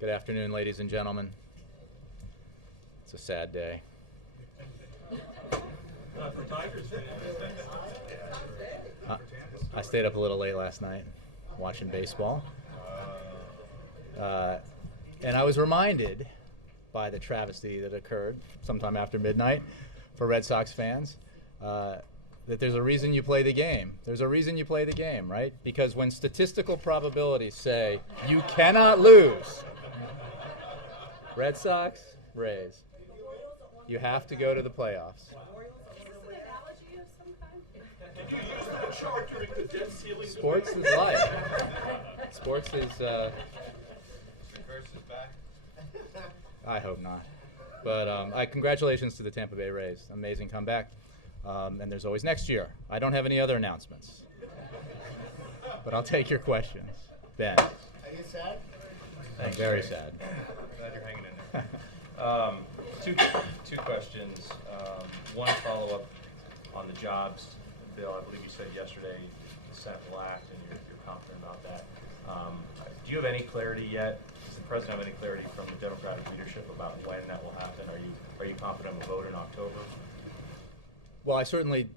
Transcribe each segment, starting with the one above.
Good afternoon, ladies and gentlemen. It's a sad day. For Tigers fans. I stayed up a little late last night watching baseball. And I was reminded by the travesty that occurred sometime after midnight for Red Sox fans that there's a reason you play the game. There's a reason you play the game, right? Because when statistical probabilities say you cannot lose, Red Sox, Rays, you have to go to the playoffs. Did you use that chart during the debt ceiling? Sports is life. Sports is. Reverse is back. I hope not. But congratulations to the Tampa Bay Rays. Amazing comeback. And there's always next year. I don't have any other announcements. But I'll take your questions. Ben. Are you sad? I'm very sad. Glad you're hanging in there. Two questions. One follow-up on the jobs bill. I believe you said yesterday the Senate will act, and you're confident about that. Do you have any clarity yet? Does the president have any clarity from the Democratic leadership about when that will happen? Are you confident we'll vote in October? Well, I certainly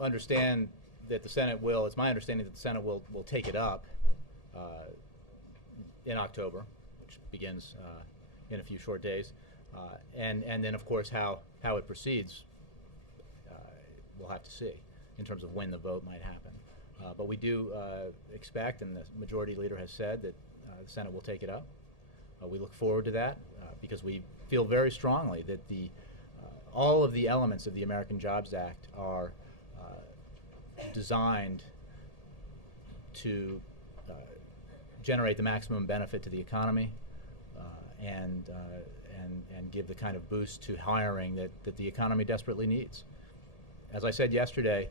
understand that the Senate will. It's my understanding that the Senate will take it up in October, which begins in a few short days, and then of course how it proceeds. We'll have to see in terms of when the vote might happen. But we do expect, and the majority leader has said, that the Senate will take it up. We look forward to that because we feel very strongly that all of the elements of the American Jobs Act are designed to generate the maximum benefit to the economy and give the kind of boost to hiring that the economy desperately needs. As I said yesterday,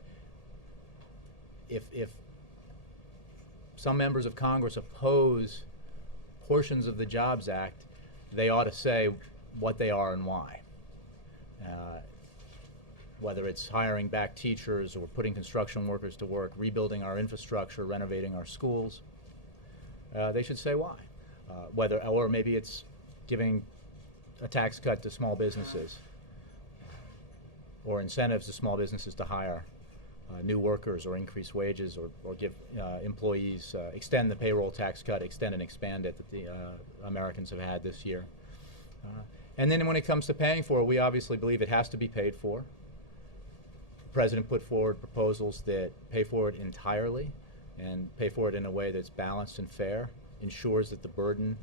if some members of Congress oppose portions of the Jobs Act, they ought to say what they are and why. Whether it's hiring back teachers or putting construction workers to work, rebuilding our infrastructure, renovating our schools, they should say why. Or maybe it's giving a tax cut to small businesses, or incentives to small businesses to hire new workers or increase wages or give employees, extend the payroll tax cut, extend and expand it that the Americans have had this year. And then when it comes to paying for it, we obviously believe it has to be paid for. The President put forward proposals that pay for it entirely and pay for it in a way that's balanced and fair, ensures that the burden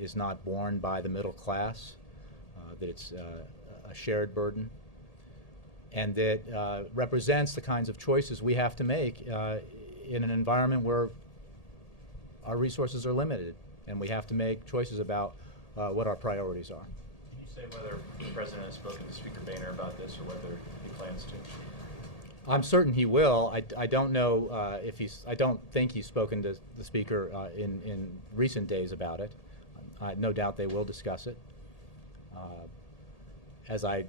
is not borne by the middle class, that it's a shared burden, and that represents the kinds of choices we have to make in an environment where our resources are limited, and we have to make choices about what our priorities are. Can you say whether the president has spoken to Speaker Boehner about this or whether he plans to? I'm certain he will. I don't know if I don't think he's spoken to the Speaker in recent days about it. No doubt they will discuss it. As I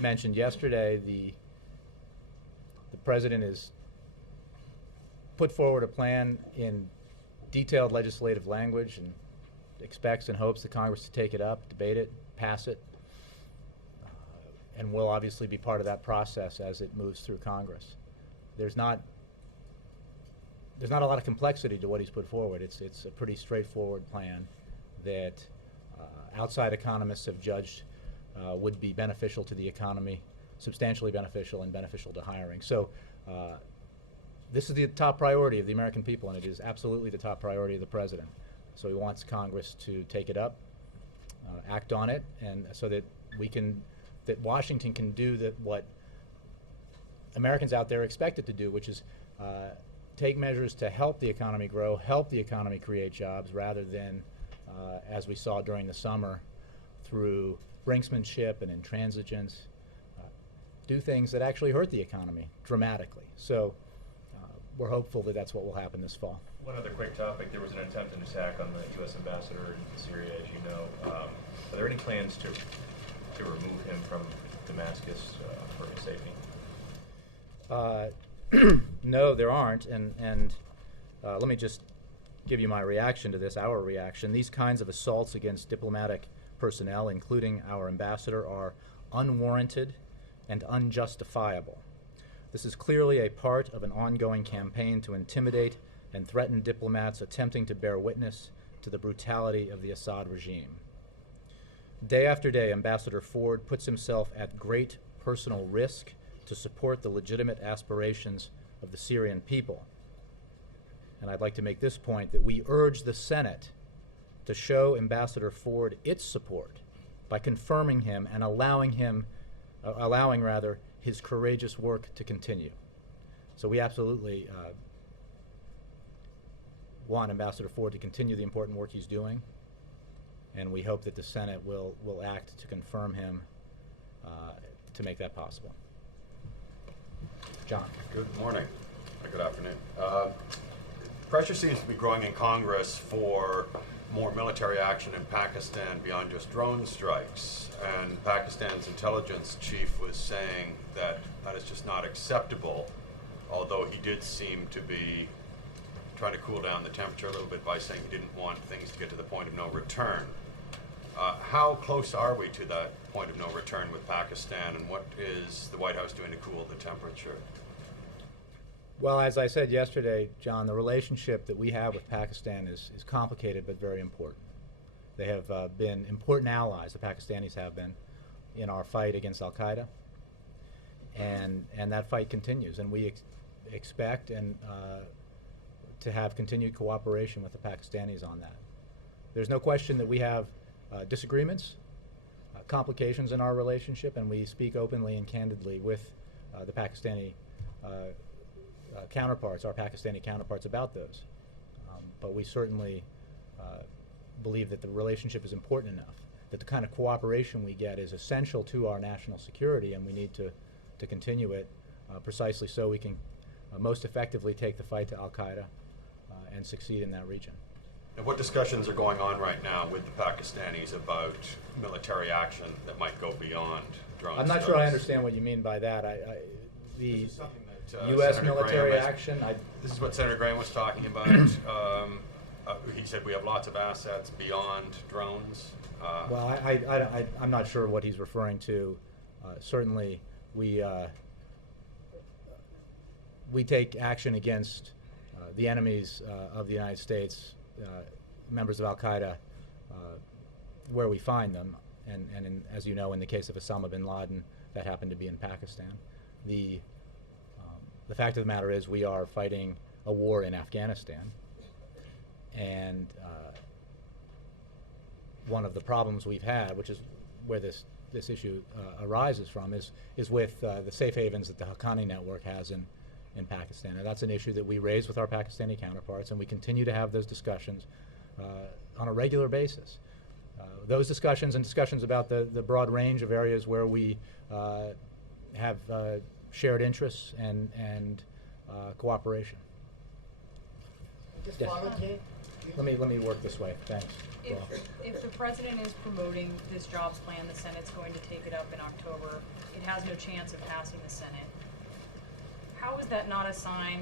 mentioned yesterday, the president has put forward a plan in detailed legislative language and expects and hopes the Congress to take it up, debate it, pass it, and will obviously be part of that process as it moves through Congress. There's not a lot of complexity to what he's put forward. It's a pretty straightforward plan that outside economists have judged would be beneficial to the economy, substantially beneficial and beneficial to hiring. So this is the top priority of the American people, and it is absolutely the top priority of the president. So he wants Congress to take it up, act on it, and so that that Washington can do what Americans out there expect it to do, which is take measures to help the economy grow, help the economy create jobs, rather than, as we saw during the summer, through brinksmanship and intransigence, do things that actually hurt the economy dramatically. So we're hopeful that that's what will happen this fall. One other quick topic. There was an attempted attack on the U.S. ambassador in Syria, as you know. Are there any plans to remove him from Damascus for his safety? No, there aren't. And let me just give you my reaction to this, our reaction. These kinds of assaults against diplomatic personnel, including our ambassador, are unwarranted and unjustifiable. This is clearly a part of an ongoing campaign to intimidate and threaten diplomats attempting to bear witness to the brutality of the Assad regime. Day after day, Ambassador Ford puts himself at great personal risk to support the legitimate aspirations of the Syrian people. And I'd like to make this point, that we urge the Senate to show Ambassador Ford its support by confirming him and allowing his courageous work to continue. So we absolutely want Ambassador Ford to continue the important work he's doing, and we hope that the Senate will act to confirm him to make that possible. John. Good morning, or good afternoon. Pressure seems to be growing in Congress for more military action in Pakistan beyond just drone strikes. And Pakistan's intelligence chief was saying that that is just not acceptable, although he did seem to be trying to cool down the temperature a little bit by saying he didn't want things to get to the point of no return. How close are we to that point of no return with Pakistan, and what is the White House doing to cool the temperature? Well, as I said yesterday, John, the relationship that we have with Pakistan is complicated but very important. They have been important allies, the Pakistanis have been, in our fight against al-Qaeda, and that fight continues, and we expect to have continued cooperation with the Pakistanis on that. There's no question that we have disagreements, complications in our relationship, and we speak openly and candidly with the Pakistani counterparts, our Pakistani counterparts, about those. But we certainly believe that the relationship is important enough, that the kind of cooperation we get is essential to our national security, and we need to continue it precisely so we can most effectively take the fight to al-Qaeda and succeed in that region. And what discussions are going on right now with the Pakistanis about military action that might go beyond drone I'm not strikes? sure I understand what you mean by that. The This is something that, U.S. Senator military Graham action, This is what Senator Graham was talking about. He said we have lots of assets beyond drones. well, I'm not sure what he's referring to. Certainly, we take action against the enemies of the United States, members of al-Qaeda, where we find them, and as you know, in the case of Osama bin Laden, that happened to be in Pakistan. The fact of the matter is we are fighting a war in Afghanistan, and one of the problems we've had, which is where this issue arises from, is with the safe havens that the Haqqani network has in Pakistan. And that's an issue that we raise with our Pakistani counterparts, and we continue to have those discussions on a regular basis. Those discussions and discussions about the broad range of areas where we have shared interests and cooperation. Yes. Let me work this way. Thanks. If the president is promoting this jobs plan, the Senate's going to take it up in October. It has no chance of passing the Senate. How is that not a sign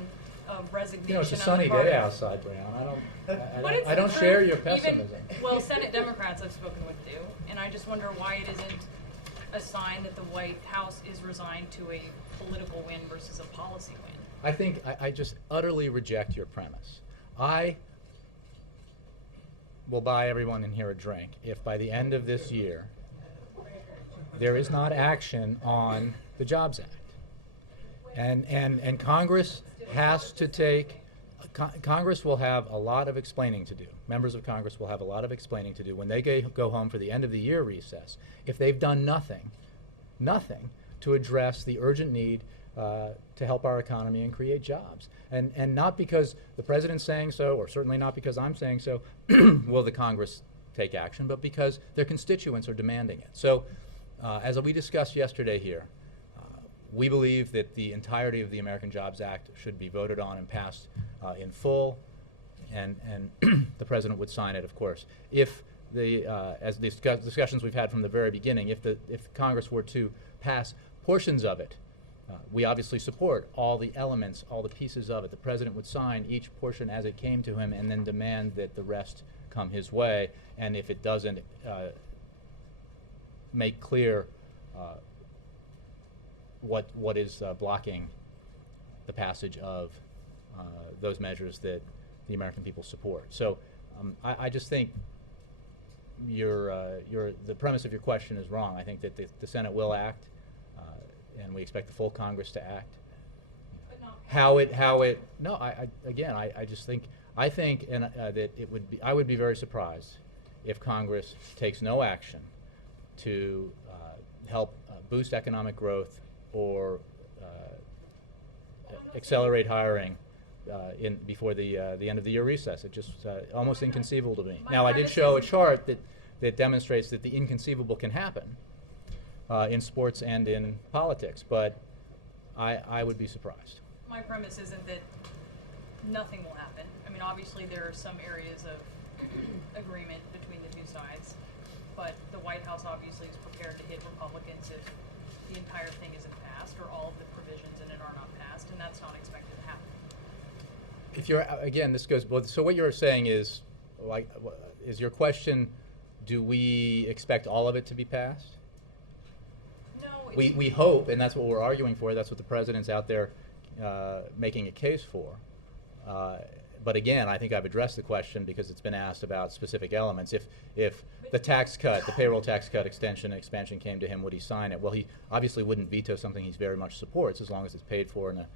of resignation? You know, it's a on the sunny part day of- outside, Brown. But it's I don't the share truth. your pessimism. Well, Senate Democrats I've spoken with do, and I just wonder why it isn't a sign that the White House is resigned to a political win versus a policy win. I think I just utterly reject your premise. I will buy everyone in here a drink if by the end of this year there is not action on the Jobs Act. And Congress has to take, Congress will have a lot of explaining to do. Members of Congress will have a lot of explaining to do when they go home for the end of the year recess if they've done nothing to address the urgent need to help our economy and create jobs. And not because the president's saying so, or certainly not because I'm saying so, will the Congress take action, but because their constituents are demanding it. So as we discussed yesterday here, we believe that the entirety of the American Jobs Act should be voted on and passed in full, and the president would sign it, of course. If as the discussions we've had from the very beginning, if Congress were to pass portions of it We obviously support all the elements, all the pieces of it. The president would sign each portion as it came to him and then demand that the rest come his way. And if it doesn't, make clear what is blocking the passage of those measures that the American people support. So I just think the premise of your question is wrong. I think that the Senate will act, and we expect the full Congress to act. But not No, I just think, that I would be very surprised if Congress takes no action to help boost economic growth or accelerate hiring before the end of the year recess. It just almost inconceivable to me. Now, I did show a chart that demonstrates that the inconceivable can happen in sports and in politics, but I would be surprised. My premise isn't that nothing will happen. I mean, obviously there are some areas of agreement between the two sides, but the White House obviously is prepared to hit Republicans if the entire thing isn't passed or all of the provisions in it are not passed, and that's not expected to happen. If you're, again, this goes, well, so what you're saying is, like, is your question, do we expect all of it to be passed? No, We hope, and that's what we're arguing for, that's what the president's out there making a case for. But again, I think I've addressed the question because it's been asked about specific elements. If the tax cut, the payroll tax cut expansion came to him, would he sign it? Well, he obviously wouldn't veto something he very much supports as long as it's paid for in a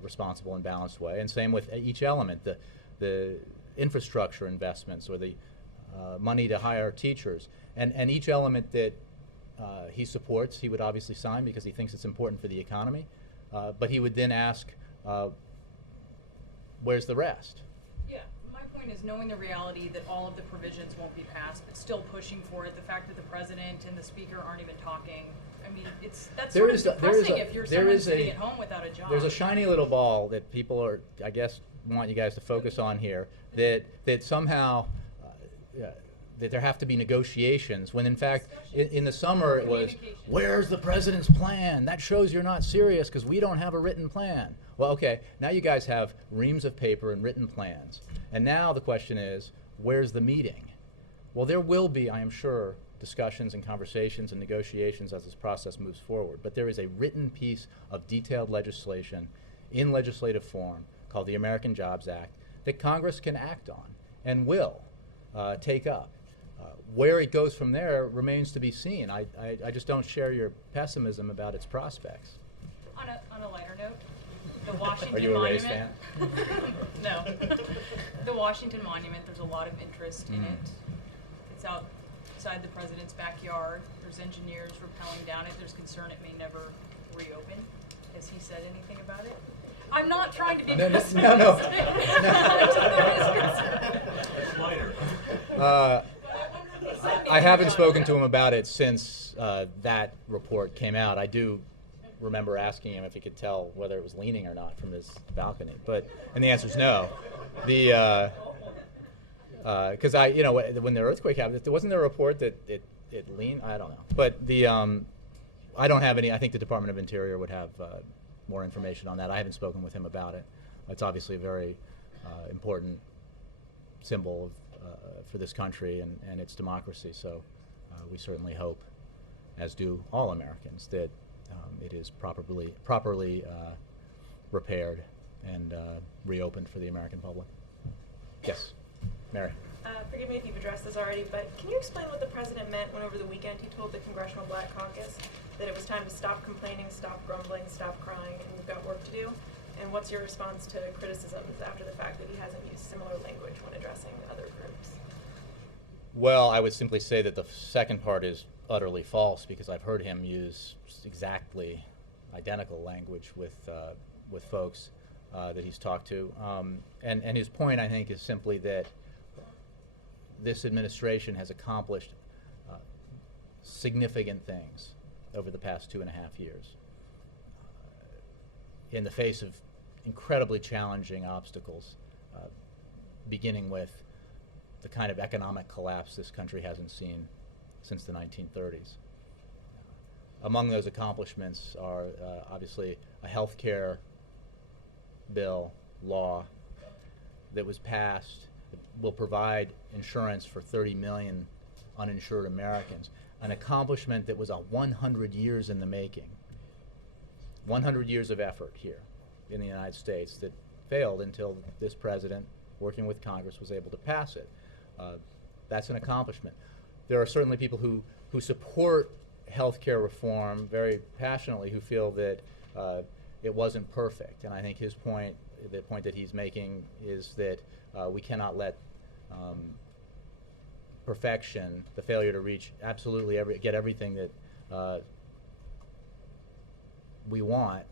responsible and balanced way. And same with each element, the infrastructure investments or the money to hire teachers. And each element that he supports, he would obviously sign because he thinks it's important for the economy. But he would then ask, where's the rest? Yeah, my point is knowing the reality that all of the provisions won't be passed, but still pushing for it. The fact that the president and the speaker aren't even talking. I mean, that's sort of depressing if you're someone sitting at home without a job. There's a shiny little ball that people are, I guess, want you guys to focus on here. That somehow that there have to be negotiations. When in fact, in the summer it was, where's the president's plan? That shows you're not serious because we don't have a written plan. Well, okay, now you guys have reams of paper and written plans. And now the question is, where's the meeting? Well, there will be, I am sure, discussions and conversations and negotiations as this process moves forward. But there is a written piece of detailed legislation in legislative form called the American Jobs Act that Congress can act on and will take up. Where it goes from there remains to be seen. I just don't share your pessimism about its prospects. On a lighter note, the Washington Are you a Rays Monument. No. The Washington Monument, there's a lot of interest in it. It's outside the president's backyard. There's engineers rappelling down it. There's concern it may never reopen. Has he said anything about it? I'm not trying to be pessimistic. No. It's lighter. I haven't spoken to him about it since that report came out. I do remember asking him if he could tell whether it was leaning or not from his balcony, and the answer is no. Because when the earthquake happened, wasn't there a report that it leaned? I don't know, but I don't have any. I think the Department of Interior would have more information on that. I haven't spoken with him about it. It's obviously a very important symbol for this country and its democracy. So we certainly hope, as do all Americans, that it is properly repaired and reopened for the American public. Yes, Mary. Forgive me if you've addressed this already, but can you explain what the president meant when over the weekend he told the Congressional Black Caucus that it was time to stop complaining, stop grumbling, stop crying, and we've got work to do? And what's your response to criticisms after the fact that he hasn't used similar language when addressing other groups? Well, I would simply say that the second part is utterly false because I've heard him use exactly identical language with folks that he's talked to. And his point, I think, is simply that this administration has accomplished significant things over the past 2.5 years in the face of incredibly challenging obstacles, beginning with the kind of economic collapse this country hasn't seen since the 1930s. among those accomplishments are obviously a health care bill, law, that was passed that will provide insurance for 30 million uninsured Americans, an accomplishment that was 100 years in the making. 100 years of effort here in the United States that failed until this president, working with Congress, was able to pass it. That's an accomplishment. There are certainly people who support health care reform very passionately, who feel that it wasn't perfect. And I think his point, the point that he's making, is that we cannot let perfection, the failure to reach absolutely get everything that we want,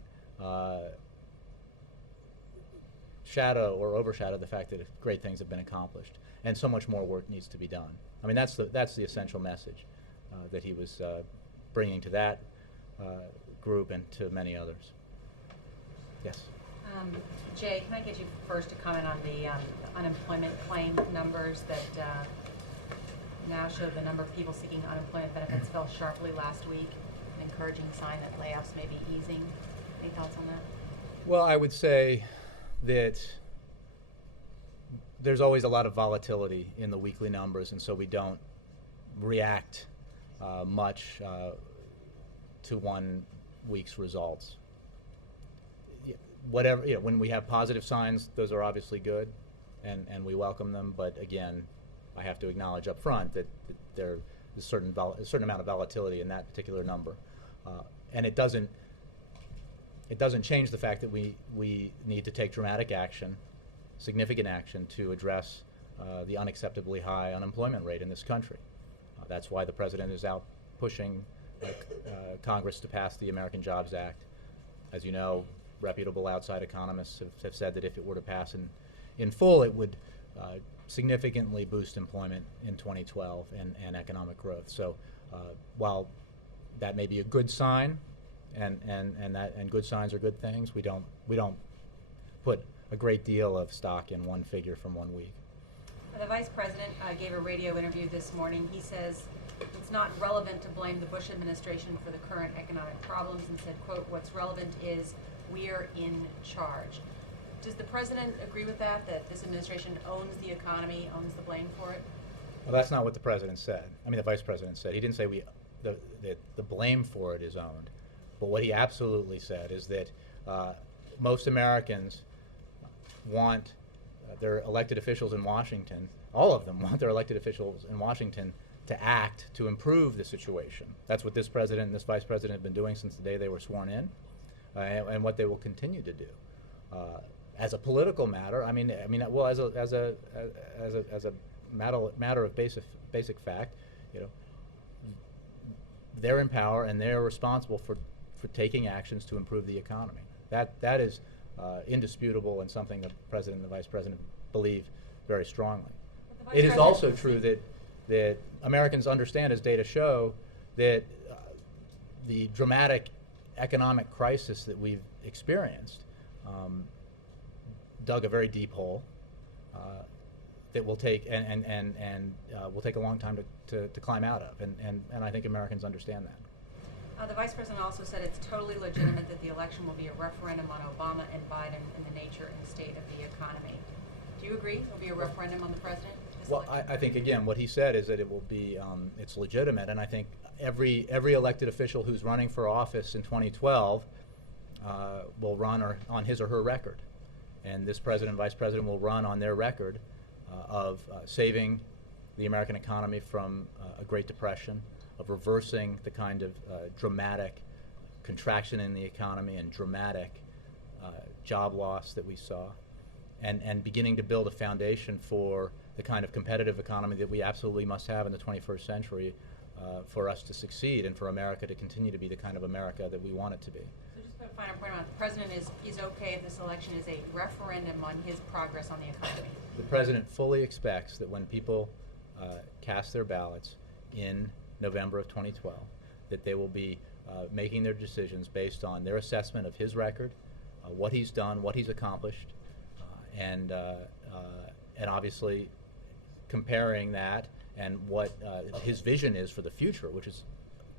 shadow or overshadow the fact that great things have been accomplished, and so much more work needs to be done. I mean, that's the essential message that he was bringing to that group and to many others. Yes. Jay, can I get you first to comment on the unemployment claim numbers that now show the number of people seeking unemployment benefits fell sharply last week, an encouraging sign that layoffs may be easing. Any thoughts on that? Well, I would say that there's always a lot of volatility in the weekly numbers, and so we don't react much to 1 week's results. Whatever, when we have positive signs, those are obviously good, and we welcome them. But again, I have to acknowledge up front that there's a certain amount of volatility in that particular number, and it doesn't change the fact that we need to take dramatic action, significant action, to address the unacceptably high unemployment rate in this country. That's why the president is out pushing Congress to pass the American Jobs Act. As you know, reputable outside economists have said that if it were to pass in full, it would significantly boost employment in 2012 and economic growth. So while that may be a good sign, and good signs are good things, we don't put a great deal of stock in one figure from 1 week. The Vice President gave a radio interview this morning. He says it's not relevant to blame the Bush administration for the current economic problems, and said, quote, "What's relevant is we're in charge." Does the President agree with that this administration owns the economy, owns the blame for it? Well, that's not what the president said. I mean, the vice president said. He didn't say that the blame for it is owned. But what he absolutely said is that most Americans want their elected officials in Washington, all of them want their elected officials in Washington to act to improve the situation. That's what this president and this vice president have been doing since the day they were sworn in, and what they will continue to do. As a political matter, well, as a matter of basic fact, they're in power and they're responsible for taking actions to improve the economy. That is indisputable, and something the president and the vice president believe very strongly. It is also true that Americans understand, as data show, that the dramatic economic crisis that we've experienced dug a very deep hole that will take will take a long time to climb out of, and I think Americans understand that. The Vice President also said it's totally legitimate that the election will be a referendum on Obama and Biden and the nature and state of the economy. Do you agree it will be a referendum on the president? Well, I think, again, what he said is that it will be, it's legitimate, and I think every elected official who's running for office in 2012 will run on his or her record. And this president and vice president will run on their record of saving the American economy from a Great Depression, of reversing the kind of dramatic contraction in the economy and dramatic job loss that we saw, and beginning to build a foundation for the kind of competitive economy that we absolutely must have in the 21st century for us to succeed and for America to continue to be the kind of America that we want it to be. So just to put a finer point on it, the President is okay if this election is a referendum on his progress on the economy? The President fully expects that when people cast their ballots in November of 2012, that they will be making their decisions based on their assessment of his record, what he's done, what he's accomplished, and obviously comparing that and what his vision is for the future, which is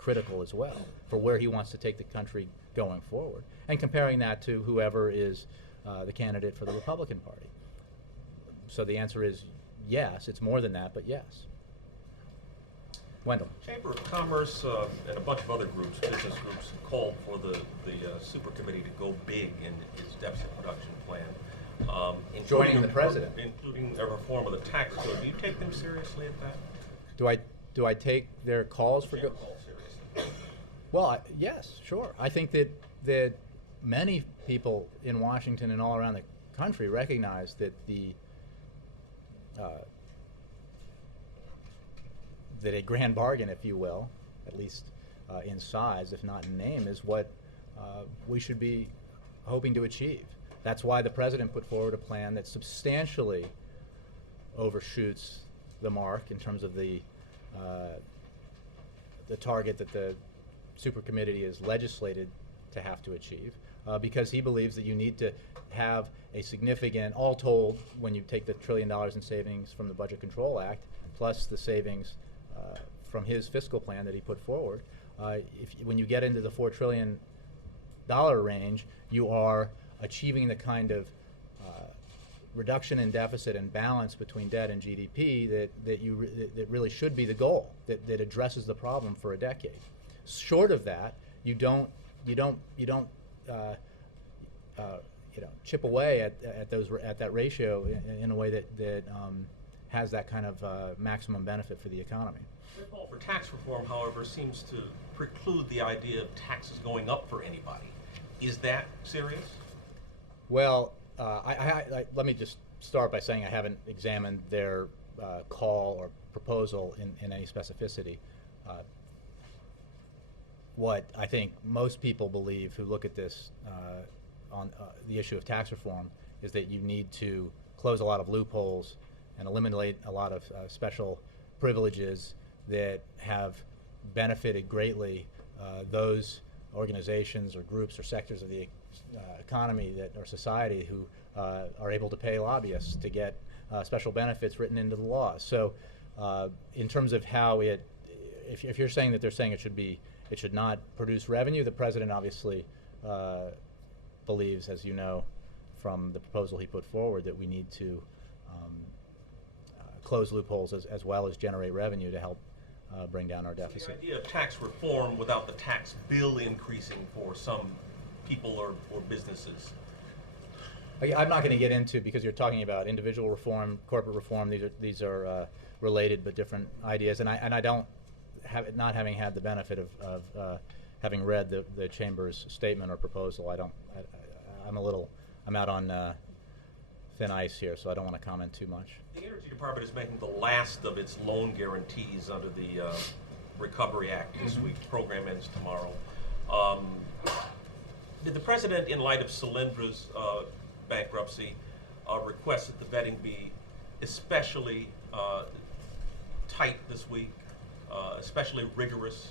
critical as well for where he wants to take the country going forward, and comparing that to whoever is the candidate for the Republican Party. So the answer is yes. It's more than that, but yes. Wendell. Chamber of Commerce and a bunch of other groups, business groups, called for the super committee to go big in its deficit reduction plan. Joining the president. Including a reform of the tax code. Do you take them seriously at that? Do I take their calls for Chamber calls seriously. Well, yes, sure. I think that many people in Washington and all around the country recognize that that a grand bargain, if you will, at least in size, if not in name, is what we should be hoping to achieve. That's why the president put forward a plan that substantially overshoots the mark in terms of the target that the supercommittee is legislated to have to achieve, because he believes that you need to have a significant, all told, when you take the $1 trillion in savings from the Budget Control Act, plus the savings from his fiscal plan that he put forward, when you get into the $4 trillion range, you are achieving the kind of reduction in deficit and balance between debt and GDP that really should be the goal, that addresses the problem for a decade. Short of that, you don't chip away at that ratio in a way that has that kind of maximum benefit for the economy. The call for tax reform, however, seems to preclude the idea of taxes going up for anybody. Is that serious? Well, let me just start by saying I haven't examined their call or proposal in any specificity. What I think most people believe who look at this on the issue of tax reform is that you need to close a lot of loopholes and eliminate a lot of special privileges that have benefited greatly those organizations or groups or sectors of the economy or society who are able to pay lobbyists to get special benefits written into the law. So in terms of how if you're saying that they're saying it should not produce revenue, the president obviously believes, as you know from the proposal he put forward, that we need to close loopholes as well as generate revenue to help bring down our deficit. The idea of tax reform without the tax bill increasing for some people or businesses. I'm not going to get into, because you're talking about individual reform, corporate reform. These are related but different ideas, and I don't have, not having had the benefit of having read the Chamber's statement or proposal. I'm out on thin ice here, so I don't want to comment too much. The Energy Department is making the last of its loan guarantees under the Recovery Act this week. The program ends tomorrow. Did the president, in light of Solyndra's bankruptcy, request that the vetting be especially tight this week, especially rigorous?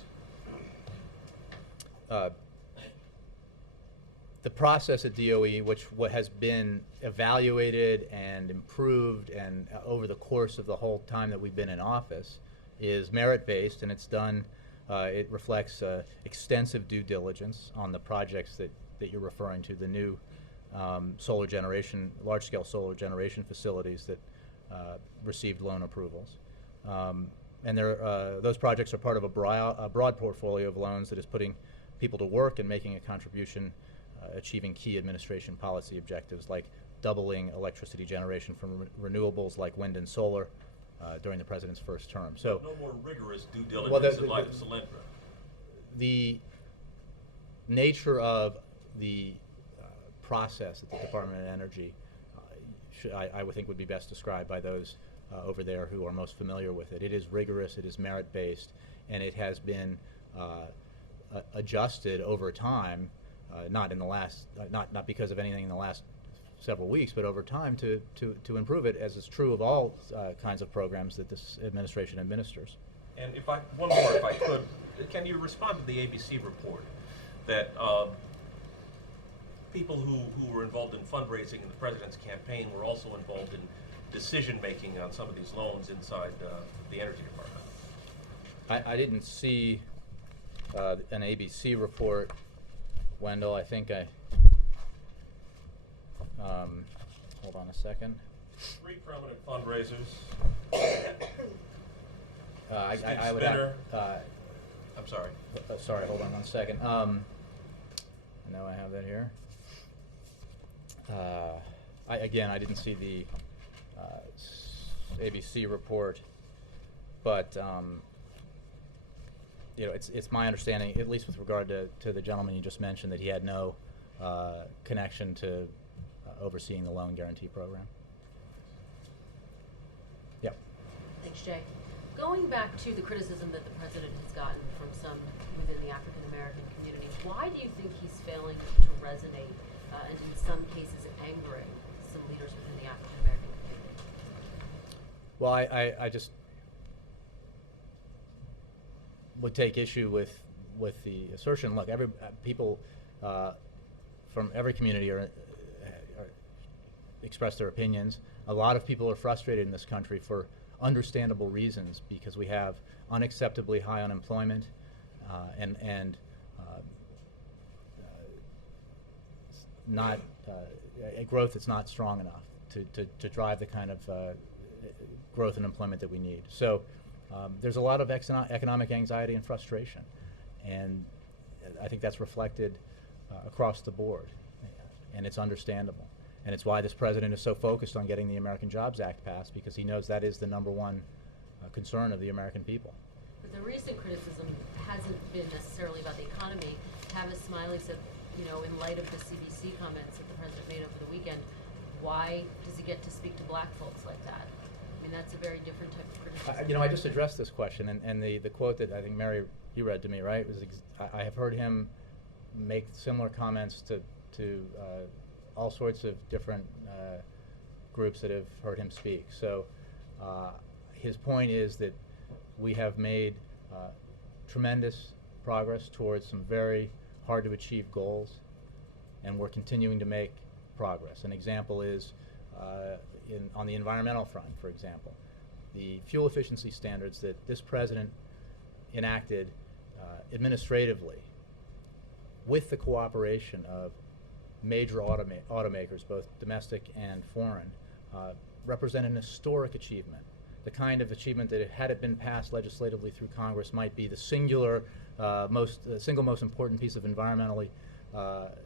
The process at DOE, what has been evaluated and improved and over the course of the whole time that we've been in office, is merit-based, and it's done. It reflects extensive due diligence on the projects that you're referring to, the new solar generation, large-scale solar generation facilities that received loan approvals. And those projects are part of a broad portfolio of loans that is putting people to work and making a contribution, achieving key administration policy objectives like doubling electricity generation from renewables like wind and solar during the president's first term. So no more rigorous due diligence in light of Solyndra. The nature of the process at the Department of Energy, I would think, would be best described by those over there who are most familiar with it. It is rigorous, it is merit-based, and it has been adjusted over time, not in the last, not because of anything in the last several weeks, but over time to improve it, as is true of all kinds of programs that this administration administers. And one more, if I could, can you respond to the ABC report that people who were involved in fundraising in the president's campaign were also involved in decision-making on some of these loans inside the Energy Department? I didn't see an ABC report. Wendell, I think hold on a second. 3 prominent fundraisers. I would have, I'm sorry. sorry, hold on one second. I know I have that here. Again, I didn't see the ABC report, but you know, it's my understanding, at least with regard to the gentleman you just mentioned, that he had no connection to overseeing the loan guarantee program. Yep. Thanks, Jay. Going back to the criticism that the president has gotten from some within the African American community, why do you think he's failing to resonate and in some cases angering some leaders within the African American community? Well, I just would take issue with the assertion. Look, people from every community are express their opinions. A lot of people are frustrated in this country for understandable reasons, because we have unacceptably high unemployment and not a growth that's not strong enough to drive the kind of growth and employment that we need. So there's a lot of economic anxiety and frustration, and I think that's reflected across the board, and it's understandable. And it's why this president is so focused on getting the American Jobs Act passed, because he knows that is the #1 concern of the American people. But the recent criticism hasn't been necessarily about the economy. Tavis Smiley said, you know, in light of the CBC comments that the president made over the weekend, why does he get to speak to black folks like that? I mean, that's a very different type of criticism. You know, I just addressed this question, and the quote that I think, Mary, you read to me, right, was I have heard him make similar comments to all sorts of different groups that have heard him speak. So his point is that we have made tremendous progress towards some very hard to achieve goals, and we're continuing to make progress. An example is on the environmental front, for example. The fuel efficiency standards that this president enacted administratively with the cooperation of major automakers, both domestic and foreign, represent an historic achievement. The kind of achievement that, had it been passed legislatively through Congress, might be the single most important piece of environmentally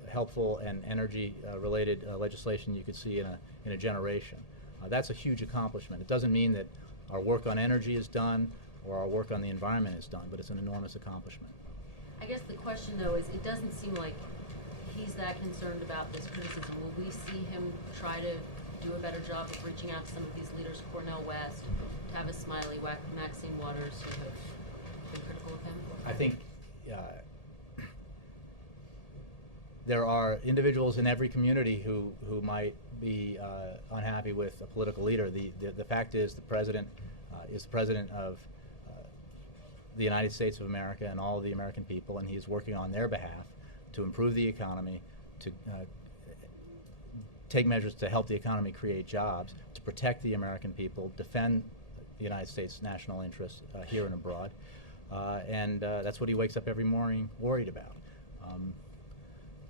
helpful and energy-related legislation you could see in a generation. That's a huge accomplishment. It doesn't mean that our work on energy is done or our work on the environment is done, but it's an enormous accomplishment. I guess the question, though, is it doesn't seem like he's that concerned about this criticism. Will we see him try to do a better job of reaching out to some of these leaders, Cornel West, Tavis Smiley, Maxine Waters, who have been critical of him? I think there are individuals in every community who might be unhappy with a political leader. The fact is, the president is the president of the United States of America and all of the American people, and he is working on their behalf to improve the economy, to take measures to help the economy create jobs, to protect the American people, defend the United States' national interests here and abroad. And that's what he wakes up every morning worried about.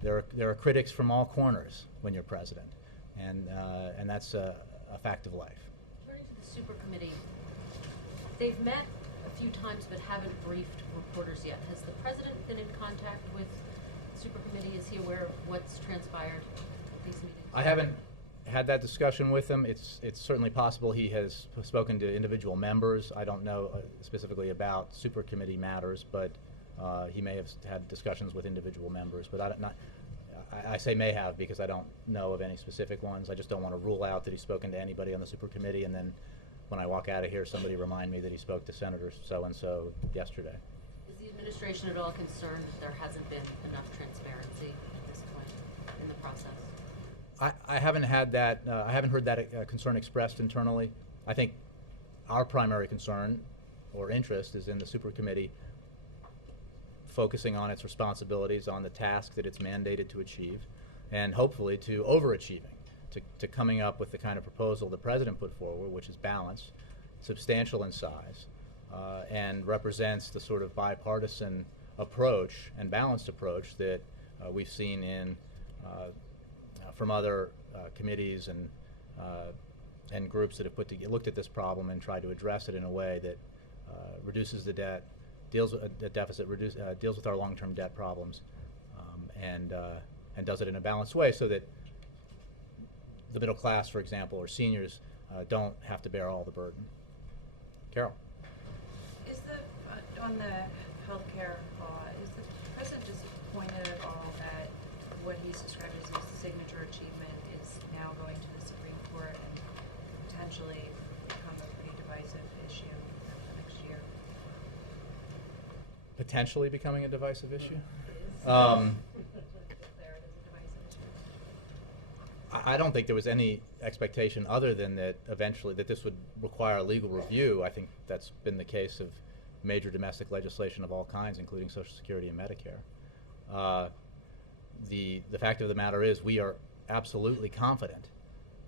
There are critics from all corners when you're president, and that's a fact of life. Turning to the super committee, they've met a few times but haven't briefed reporters yet. Has the president been in contact with the super committee? Is he aware of what's transpired at these meetings? I haven't had that discussion with him. It's certainly possible he has spoken to individual members. I don't know specifically about super committee matters, but he may have had discussions with individual members. But I say may have because I don't know of any specific ones. I just don't want to rule out that he's spoken to anybody on the super committee, and then when I walk out of here, somebody remind me that he spoke to Senator so-and-so yesterday. Is the administration at all concerned that there hasn't been enough transparency at this point in the process? I haven't had that. I haven't heard that concern expressed internally. I think our primary concern or interest is in the super committee focusing on its responsibilities, on the task that it's mandated to achieve, and hopefully to overachieving, to coming up with the kind of proposal the president put forward, which is balanced, substantial in size, and represents the sort of bipartisan approach and balanced approach that we've seen in from other committees and groups that have looked at this problem and tried to address it in a way that reduces the debt, deals with the deficit, deals with our long-term debt problems, and does it in a balanced way so that the middle class, for example, or seniors don't have to bear all the burden. Carol. Is on the healthcare law, is the president disappointed at all that what he's described as his signature achievement is now going to the Supreme Court and potentially become a pretty divisive issue for next year? Potentially becoming a divisive issue? I don't think there was any expectation other than that eventually that this would require a legal review. I think that's been the case of major domestic legislation of all kinds, including Social Security and Medicare. The fact of the matter is we are absolutely confident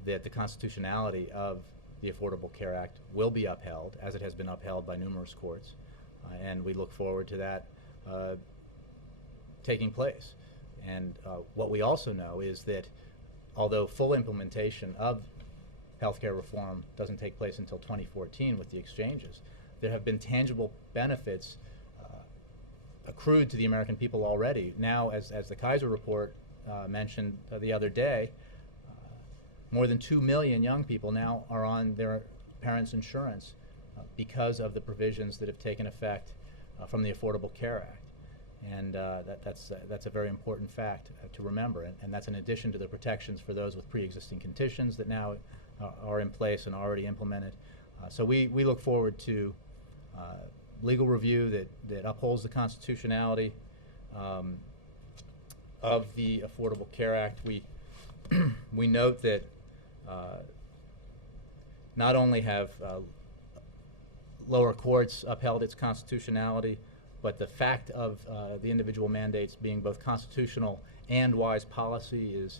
that the constitutionality of the Affordable Care Act will be upheld, as it has been upheld by numerous courts, and we look forward to that taking place. And what we also know is that although full implementation of healthcare reform doesn't take place until 2014 with the exchanges, there have been tangible benefits accrued to the American people already. Now, as the Kaiser report mentioned the other day, more than 2 million young people now are on their parents' insurance because of the provisions that have taken effect from the Affordable Care Act. And that's a very important fact to remember, and that's in addition to the protections for those with pre-existing conditions that now are in place and already implemented. So we look forward to legal review that upholds the constitutionality of the Affordable Care Act. We note that not only have lower courts upheld its constitutionality, but the fact of the individual mandates being both constitutional and wise policy is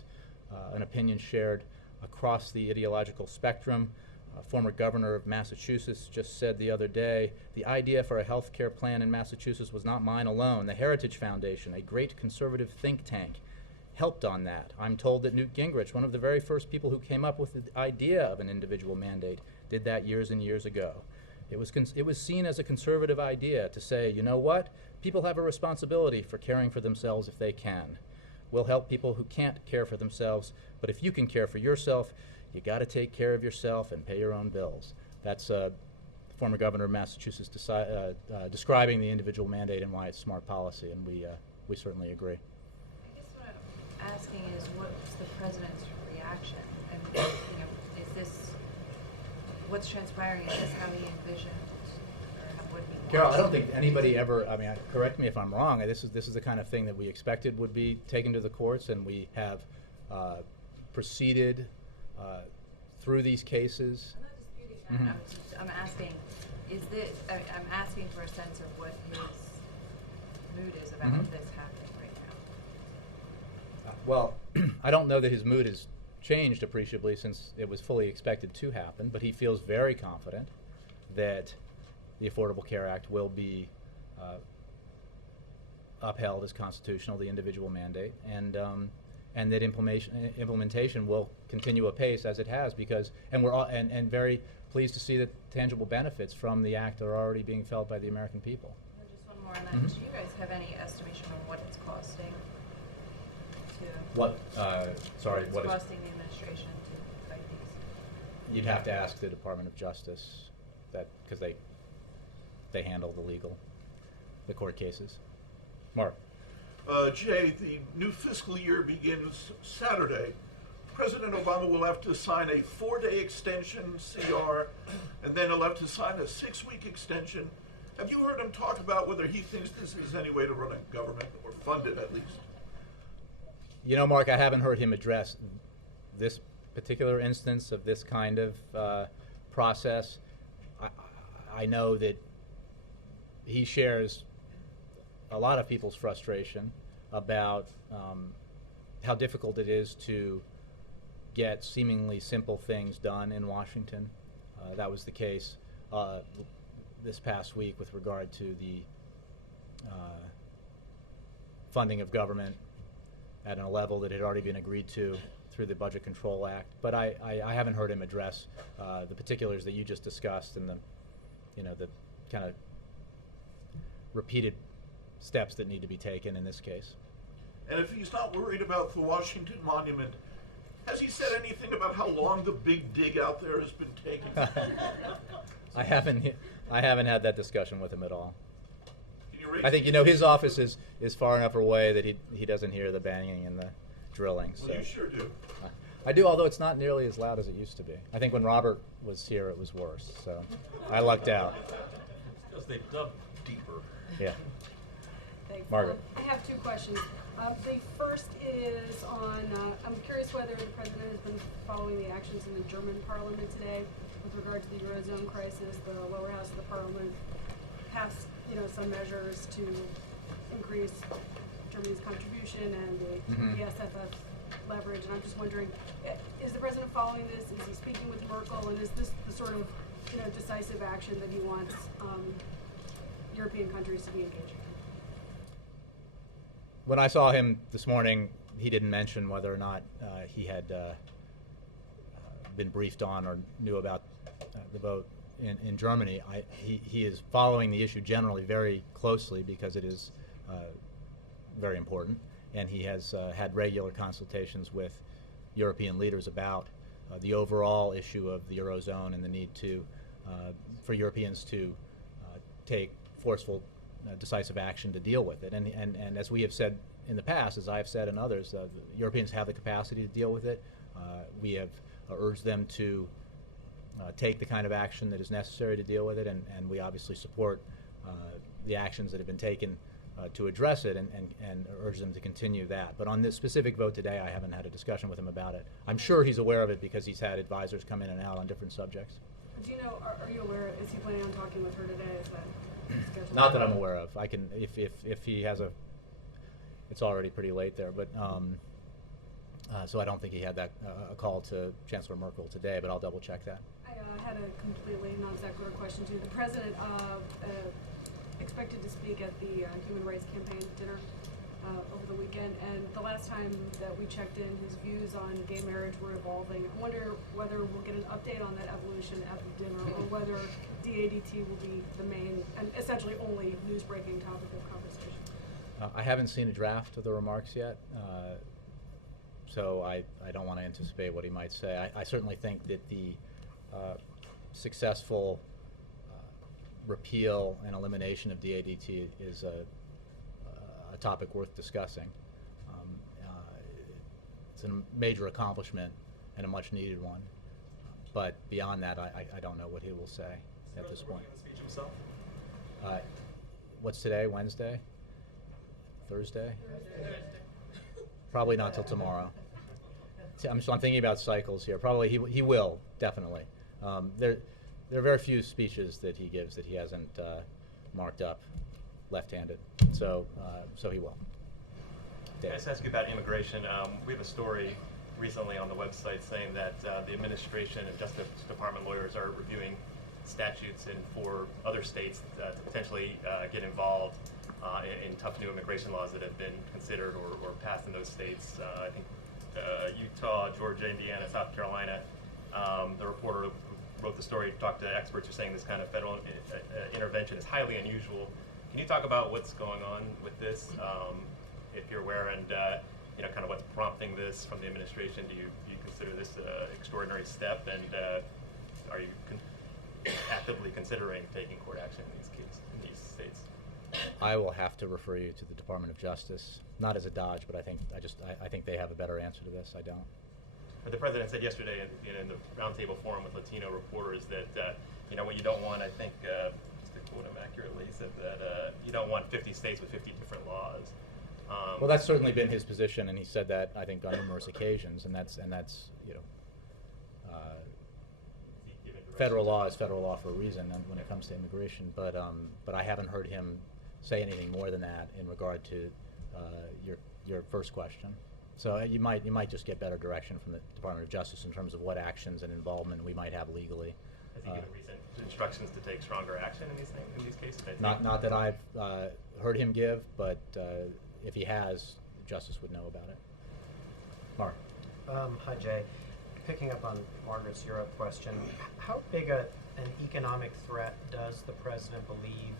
an opinion shared across the ideological spectrum. Former governor of Massachusetts just said the other day, the idea for a health care plan in Massachusetts was not mine alone. The Heritage Foundation, a great conservative think tank, helped on that. I'm told that Newt Gingrich, one of the very first people who came up with the idea of an individual mandate, did that years and years ago. It was seen as a conservative idea to say, you know what? People have a responsibility for caring for themselves if they can. We'll help people who can't care for themselves, but if you can care for yourself, you got to take care of yourself and pay your own bills. That's former governor of Massachusetts describing the individual mandate and why it's smart policy, and we certainly agree. I guess what I'm asking is, what's the president's reaction? And is this what's transpiring? Is this how he envisioned, or what he wants? Carol, I don't think anybody ever. I mean, correct me if I'm wrong. This is the kind of thing that we expected would be taken to the courts, and we have proceeded through these cases. I'm not disputing that. I'm asking, I'm asking for a sense of what his mood is about this happening right now. Well, I don't know that his mood has changed appreciably since it was fully expected to happen, but he feels very confident that the Affordable Care Act will be upheld as constitutional, the individual mandate, and that implementation will continue apace as it has, because we're and very pleased to see that tangible benefits from the act are already being felt by the American people. And just one more on that. Do you guys have any estimation on what it's costing to? What? Sorry. What it's costing the administration to fight these? You'd have to ask the Department of Justice, because they handle the court cases. Mark. Jay, the new fiscal year begins Saturday. President Obama will have to sign a 4-day extension, CR, and then he'll have to sign a 6-week extension. Have you heard him talk about whether he thinks this is any way to run a government, or fund it at least? You know, Mark, I haven't heard him address this particular instance of this kind of process. I know that he shares a lot of people's frustration about how difficult it is to get seemingly simple things done in Washington. That was the case this past week with regard to the funding of government at a level that had already been agreed to through the Budget Control Act. But I haven't heard him address the particulars that you just discussed and the, the kind of repeated steps that need to be taken in this case. And if he's not worried about the Washington Monument, has he said anything about how long the big dig out there has been taking? I haven't had that discussion with him at all. Can you raise I think his office is far enough away that he doesn't hear the banging and the drilling. Well, so. you sure do. I do, although it's not nearly as loud as it used to be. I think when Robert was here, it was worse. So I lucked out. Because they dug deeper. Yeah. Thanks. Margaret. I have two questions. The first is on, I'm curious whether the President has been following the actions in the German Parliament today with regard to the Eurozone crisis. The lower house of the Parliament passed, some measures to increase Germany's contribution and the SFF leverage. And I'm just wondering, is the President following this? Is he speaking with Merkel? And is this the sort of, decisive action that he wants European countries to be engaging in? When I saw him this morning, he didn't mention whether or not he had been briefed on or knew about the vote in Germany. He is following the issue generally very closely because it is very important, and he has had regular consultations with European leaders about the overall issue of the Eurozone and the need for Europeans to take forceful decisive action to deal with it. And as we have said in the past, as I have said and others, Europeans have the capacity to deal with it. We have urged them to take the kind of action that is necessary to deal with it, and we obviously support the actions that have been taken to address it and urge them to continue that. But on this specific vote today, I haven't had a discussion with him about it. I'm sure he's aware of it because he's had advisors come in and out on different subjects. Do you know, are you aware, is he planning on talking with her today? Is that scheduled? Not that I'm aware of. I can, if he has it's already pretty late there, but so I don't think he had that a call to Chancellor Merkel today, but I'll double check that. I had a completely non-sequitur question too. The President expected to speak at the Human Rights Campaign dinner over the weekend, and the last time that we checked in, his views on gay marriage were evolving. I wonder whether we'll get an update on that evolution at the dinner, or whether DADT will be the main and essentially only news-breaking topic of conversation. I haven't seen a draft of the remarks yet, so I don't want to anticipate what he might say. I certainly think that the successful repeal and elimination of DADT is a topic worth discussing. It's a major accomplishment and a much needed one. But beyond that, I don't know what he will say at this point. Speech himself? What's today, Wednesday? Thursday? Probably not till tomorrow. I'm thinking about cycles here. Probably he will, definitely. There are very few speeches that he gives that he hasn't marked up left-handed, so he will. Can I just ask you about immigration? We have a story recently on the website saying that the administration and Justice Department lawyers are reviewing statutes in 4 other states to potentially get involved in tough new immigration laws that have been considered or passed in those states. I think Utah, Georgia, Indiana, South Carolina. The reporter who wrote the story talked to experts who are saying this kind of federal intervention is highly unusual. Can you talk about what's going on with this, if you're aware, and kind of what's prompting this from the administration? Do you consider this an extraordinary step, and are you actively considering taking court action in these states? I will have to refer you to the Department of Justice, not as a dodge, but I think they have a better answer to this. I don't. But the president said yesterday in the roundtable forum with Latino reporters that what you don't want, I think, just to quote him accurately, he said that you don't want 50 states with 50 different laws. Well, that's certainly been his position, and he said that I think on numerous occasions, and that's federal law is federal law for a reason when it comes to immigration. But I haven't heard him say anything more than that in regard to your first question. So you might just get better direction from the Department of Justice in terms of what actions and involvement we might have legally. Has he given recent instructions to take stronger action in these cases? Not that I've heard him give, but if he has, Justice would know about it. Mark. Hi, Jay. Picking up on Margaret's Europe question, how big an economic threat does the president believe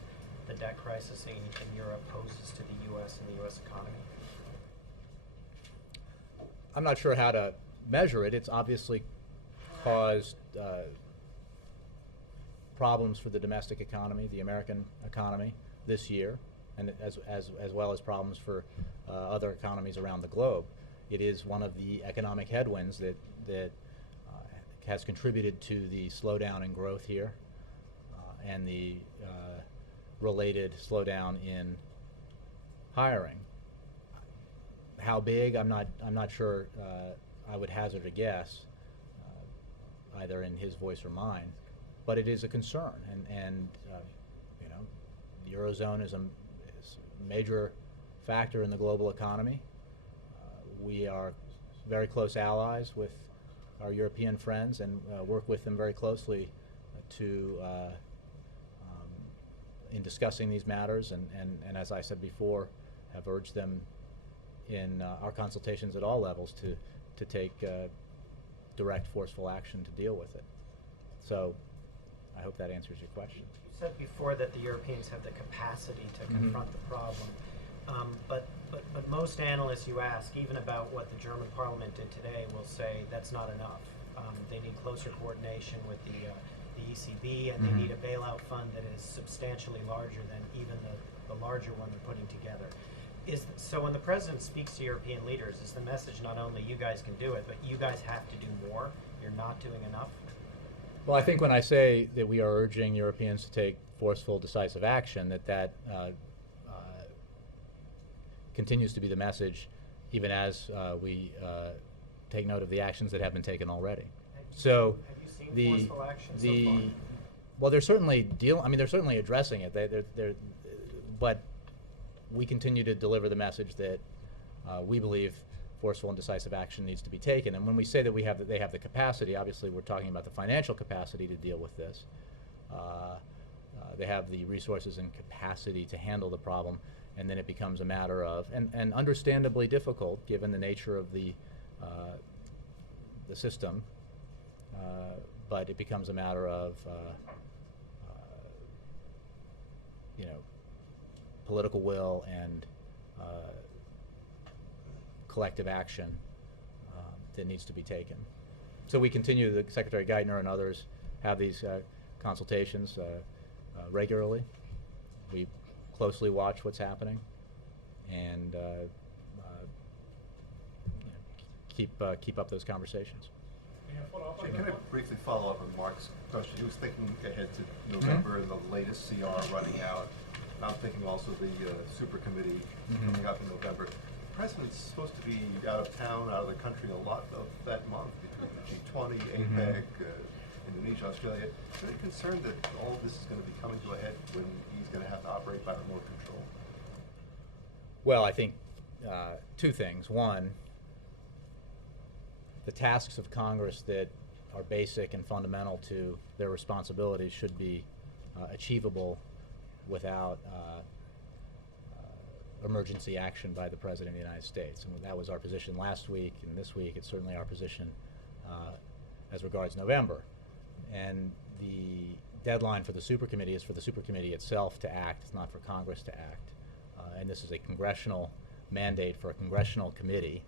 the debt crisis in Europe poses to the U.S. and the U.S. economy? I'm not sure how to measure it. It's obviously caused problems for the domestic economy, the American economy, this year, and as well as problems for other economies around the globe. It is one of the economic headwinds that has contributed to the slowdown in growth here and the related slowdown in hiring. How big? I'm not sure. I would hazard a guess, either in his voice or mine, but it is a concern, and you know, the Eurozone is a major factor in the global economy. We are very close allies with our European friends and work with them very closely in discussing these matters, and as I said before, have urged them in our consultations at all levels to take direct, forceful action to deal with it. So I hope that answers your question. You said before that the Europeans have the capacity to confront the problem, but most analysts you ask, even about what the German parliament did today, will say that's not enough. They need closer coordination with the ECB, and they need a bailout fund that is substantially larger than even the larger one they're putting together. So when the president speaks to European leaders, is the message not only you guys can do it, but you guys have to do more? You're not doing enough? Well, I think when I say that we are urging Europeans to take forceful, decisive action, that continues to be the message, even as we take note of the actions that have been taken already. So have you seen forceful action so far? Well, they're certainly they're certainly addressing it. But we continue to deliver the message that we believe forceful and decisive action needs to be taken. And when we say that they have the capacity, obviously we're talking about the financial capacity to deal with this. They have the resources and capacity to handle the problem, and then it becomes a matter of, and understandably difficult given the nature of the system, but it becomes a matter of political will and collective action that needs to be taken. So we continue, the Secretary Geithner and others have these consultations regularly. We closely watch what's happening and keep up those conversations. Jay, can I briefly follow up on Mark's question? He was thinking ahead to November and the latest CR running out. And I'm thinking also the super committee coming up in November. The president's supposed to be out of town, out of the country a lot of that month between the G20, APEC, Indonesia, Australia. Are you concerned that all of this is going to be coming to a head when he's going to have to operate by remote control? Well, I think two things. One, the tasks of Congress that are basic and fundamental to their responsibilities should be achievable without emergency action by the President of the United States. And that was our position last week, and this week it's certainly our position as regards November. And the deadline for the supercommittee is for the supercommittee itself to act. It's not for Congress to act. And this is a congressional mandate for a congressional committee.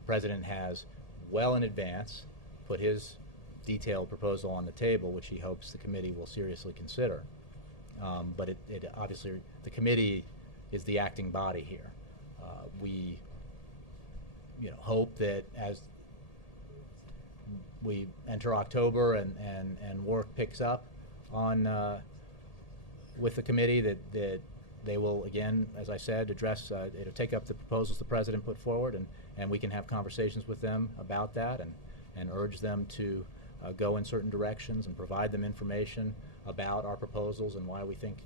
The President has well in advance put his detailed proposal on the table, which he hopes the committee will seriously consider. But it obviously, the committee is the acting body here. We hope that as we enter October and work picks up on with the committee, that they will, again, as I said, address, take up the proposals the President put forward, and we can have conversations with them about that and urge them to go in certain directions and provide them information about our proposals and why we think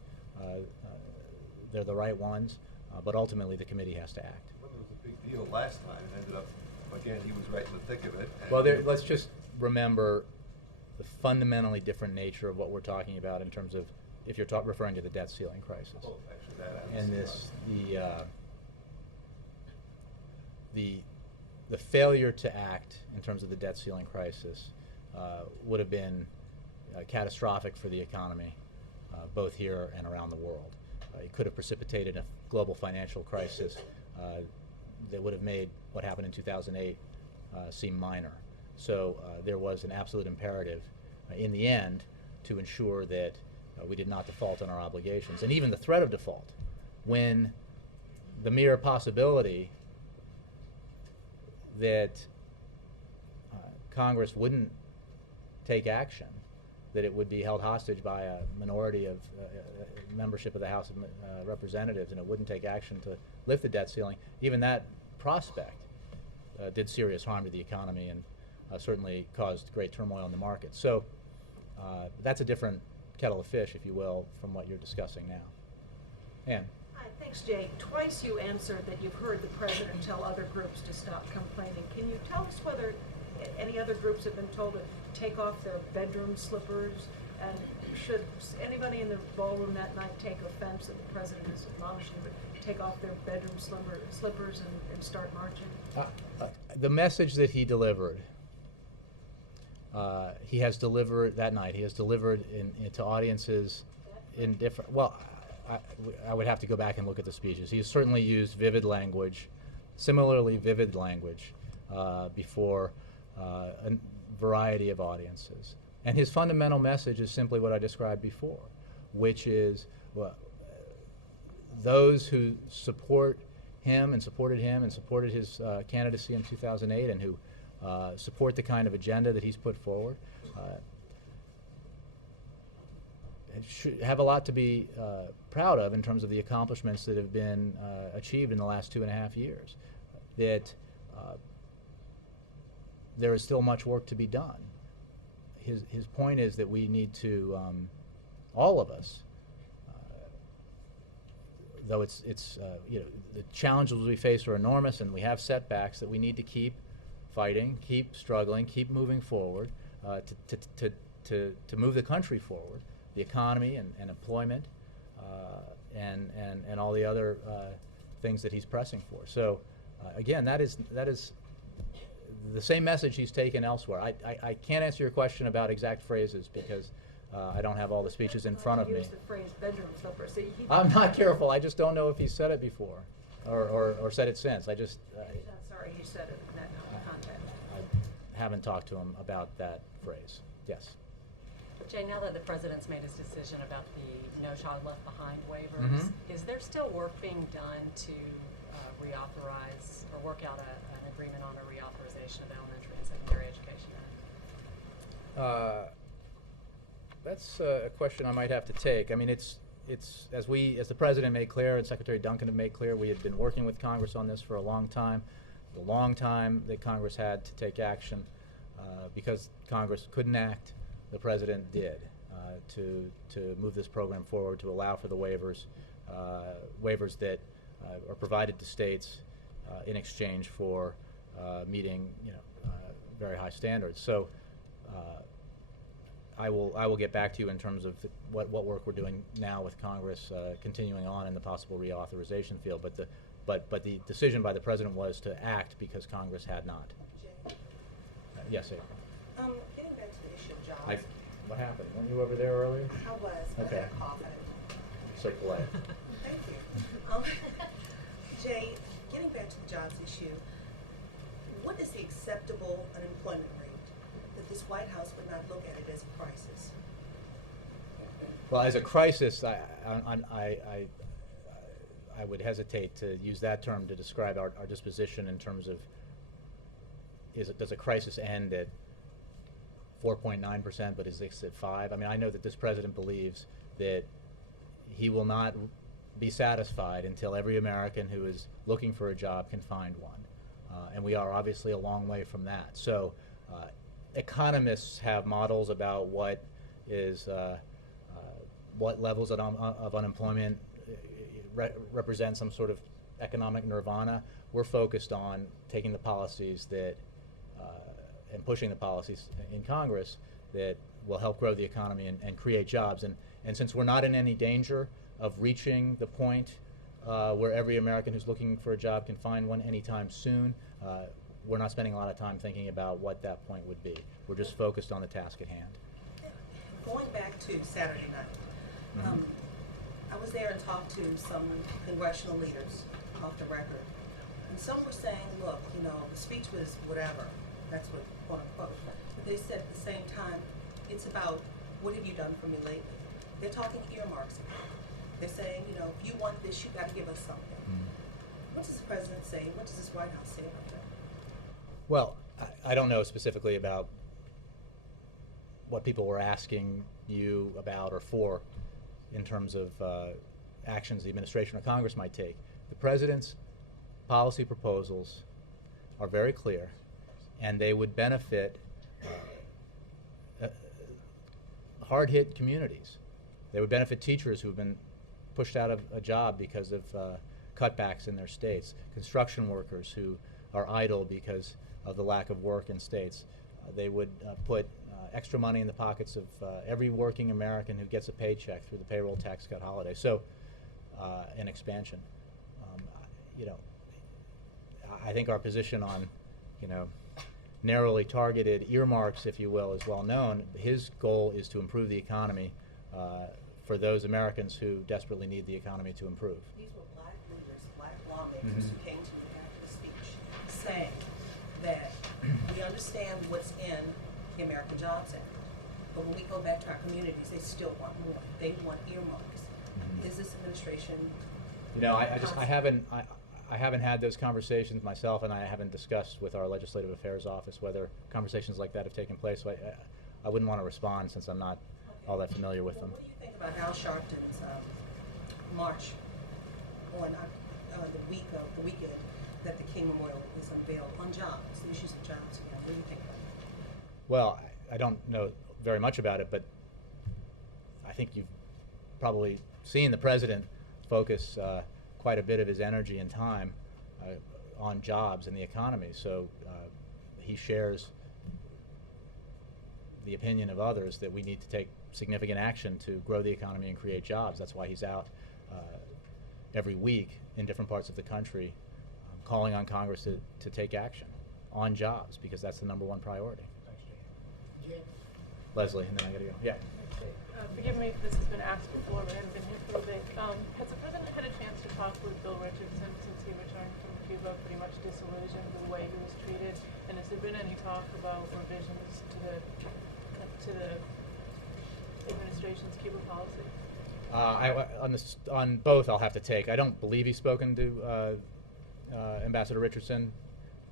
they're the right ones. But ultimately, the committee has to act. Well, it was a big deal last time. It ended up, again, he was right in the thick of it. Well, let's just remember the fundamentally different nature of what we're talking about in terms of, if you're referring to the debt ceiling crisis. Oh, actually, that And the failure to act in terms of the debt ceiling crisis would have been catastrophic for the economy, both here and around the world. It could have precipitated a global financial crisis that would have made what happened in 2008 seem minor. So there was an absolute imperative in the end to ensure that we did not default on our obligations. And even the threat of default, when the mere possibility that Congress wouldn't take action, that it would be held hostage by a minority of membership of the House of Representatives, and it wouldn't take action to lift the debt ceiling, even that prospect did serious harm to the economy and certainly caused great turmoil in the market. So that's a different kettle of fish, if you will, from what you're discussing now. Ann? Hi, thanks, Jay. Twice you answered that you've heard the president tell other groups to stop complaining. Can you tell us whether any other groups have been told to take off their bedroom slippers? And should anybody in the ballroom that night take offense that the president is admonishing, but take off their bedroom slippers and start marching? The message that he delivered, he has delivered that night. He has delivered to audiences in different. Well, I would have to go back and look at the speeches. He has certainly used vivid language, similarly vivid language, before a variety of audiences. And his fundamental message is simply what I described before, which is those who support him and supported his candidacy in 2008 and who support the kind of agenda that he's put forward should have a lot to be proud of in terms of the accomplishments that have been achieved in the last 2.5 years. That there is still much work to be done. His point is that we need to, all of us, though it's you know, the challenges we face are enormous and we have setbacks, that we need to keep fighting, keep struggling, keep moving forward to move the country forward, the economy and employment and all the other things that he's pressing for. So again, that is the same message he's taken elsewhere. I can't answer your question about exact phrases because I don't have all the speeches in front of me. Use the phrase bedroom slippers. So I'm not careful. I just don't know if he's said it before or said it since. I'm sorry, he said it in that context. I haven't talked to him about that phrase. Yes. Jay, now that the president's made his decision about the No Child Left Behind waivers, is there still work being done to reauthorize or work out an agreement on a reauthorization of elementary and secondary education act? That's a question I might have to take. I mean, it's as the president made clear and Secretary Duncan had made clear, we had been working with Congress on this for a long time. The long time that Congress had to take action because Congress couldn't act. The president did to move this program forward, to allow for the waivers that are provided to states in exchange for meeting very high standards. So I will get back to you in terms of what work we're doing now with Congress, continuing on in the possible reauthorization field. But the decision by the president was to act because Congress had not. Yes, April. Getting back to the issue of jobs. What happened? Weren't you over there earlier? I was. Okay. I had a cough. Circle A. Thank you. Jay, getting back to the jobs issue, what is the acceptable unemployment rate that this White House would not look at it as a crisis? Well, as a crisis, I would hesitate to use that term to describe our disposition in terms of does a crisis end at 4.9%, but is this at 5? I mean, I know that this president believes that he will not be satisfied until every American who is looking for a job can find one. And we are obviously a long way from that. So economists have models about what levels of unemployment represent some sort of economic nirvana. We're focused on taking the policies that and pushing the policies in Congress that will help grow the economy and create jobs. And since we're not in any danger of reaching the point where every American who's looking for a job can find one anytime soon. We're not spending a lot of time thinking about what that point would be. We're just focused on the task at hand. Going back to Saturday night, Mhm. I was there and talked to some congressional leaders off the record. And some were saying, look, you know, the speech was whatever. That's what, quote unquote. But they said at the same time, it's about what have you done for me lately? They're talking earmarks. They're saying, you know, if you want this, you got to give us something. What does the president say? What does this White House say about that? Well, I don't know specifically about what people were asking you about or for in terms of actions the administration or Congress might take. The president's policy proposals are very clear, and they would benefit hard-hit communities. They would benefit teachers who've been pushed out of a job because of cutbacks in their states, construction workers who are idle because of the lack of work in states. They would put extra money in the pockets of every working American who gets a paycheck through the payroll tax cut holiday. So, an expansion. You know, I think our position on, you know, narrowly targeted earmarks, if you will, is well known. His goal is to improve the economy for those Americans who desperately need the economy to improve. These were black leaders, black lawmakers who came to me after the speech saying that we understand what's in the American Jobs Act, but when we go back to our communities, they still want more. They want earmarks. Is this administration? You know, I haven't had those conversations myself, and I haven't discussed with our Legislative Affairs Office whether conversations like that have taken place. So I wouldn't want to respond since I'm not all that familiar with them. What do you think about Al Sharpton's march on the weekend that the King Memorial is unveiled on jobs, the issues of jobs? Yeah, what do you think about it? Well, I don't know very much about it, but I think you've probably seen the president focus quite a bit of his energy and time on jobs and the economy. So he shares the opinion of others that we need to take significant action to grow the economy and create jobs. That's why he's out every week in different parts of the country calling on Congress to take action on jobs, because that's the #1 priority. Leslie, and then I gotta go. Yeah. Forgive me if this has been asked before, but I haven't been here for a bit. Has the president had a chance to talk with Bill Richardson since he returned from Cuba, pretty much disillusioned with the way he was treated? And has there been any talk about revisions to the administration's Cuba policy? On both, I'll have to take. I don't believe he's spoken to Ambassador Richardson,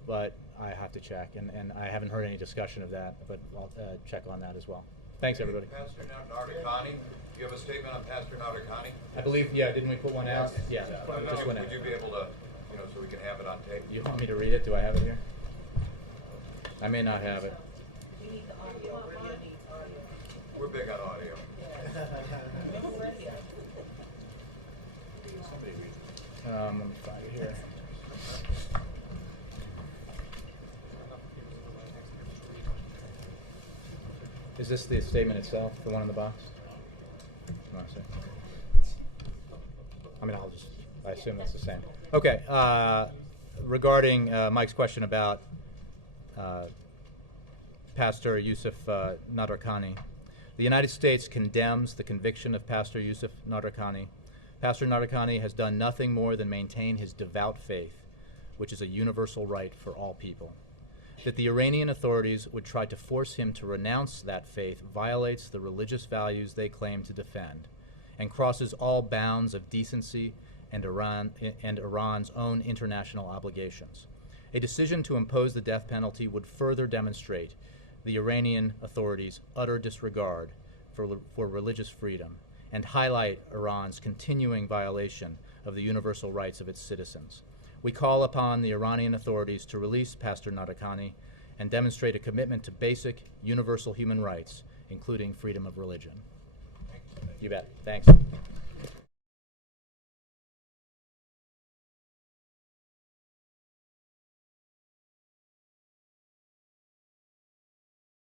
but I have to check, and I haven't heard any discussion of that, but I'll check on that as well. Thanks, everybody. Pastor Nardakani, do you have a statement on Pastor Nardakani? I believe, yeah, didn't we put one out? Yeah, just went out. Would you be able to, you know, so we can have it on tape? You want me to read it? Do I have it here? I may not have it. You need the audio. Radio needs audio. We're big on audio. Remember radio. Somebody read it. Let me find it here. Is this the statement itself, the one in the box? You want to see? I mean, I assume that's the same. Okay, regarding Mike's question about Pastor Yusuf Nadarkhani, the United States condemns the conviction of Pastor Yusuf Nadarkhani. Pastor Nadarkhani has done nothing more than maintain his devout faith, which is a universal right for all people. That the Iranian authorities would try to force him to renounce that faith violates the religious values they claim to defend and crosses all bounds of decency and Iran's own international obligations. A decision to impose the death penalty would further demonstrate the Iranian authorities' utter disregard for religious freedom and highlight Iran's continuing violation of the universal rights of its citizens. We call upon the Iranian authorities to release Pastor Nadarkhani and demonstrate a commitment to basic, universal human rights, including freedom of religion. You bet. Thanks.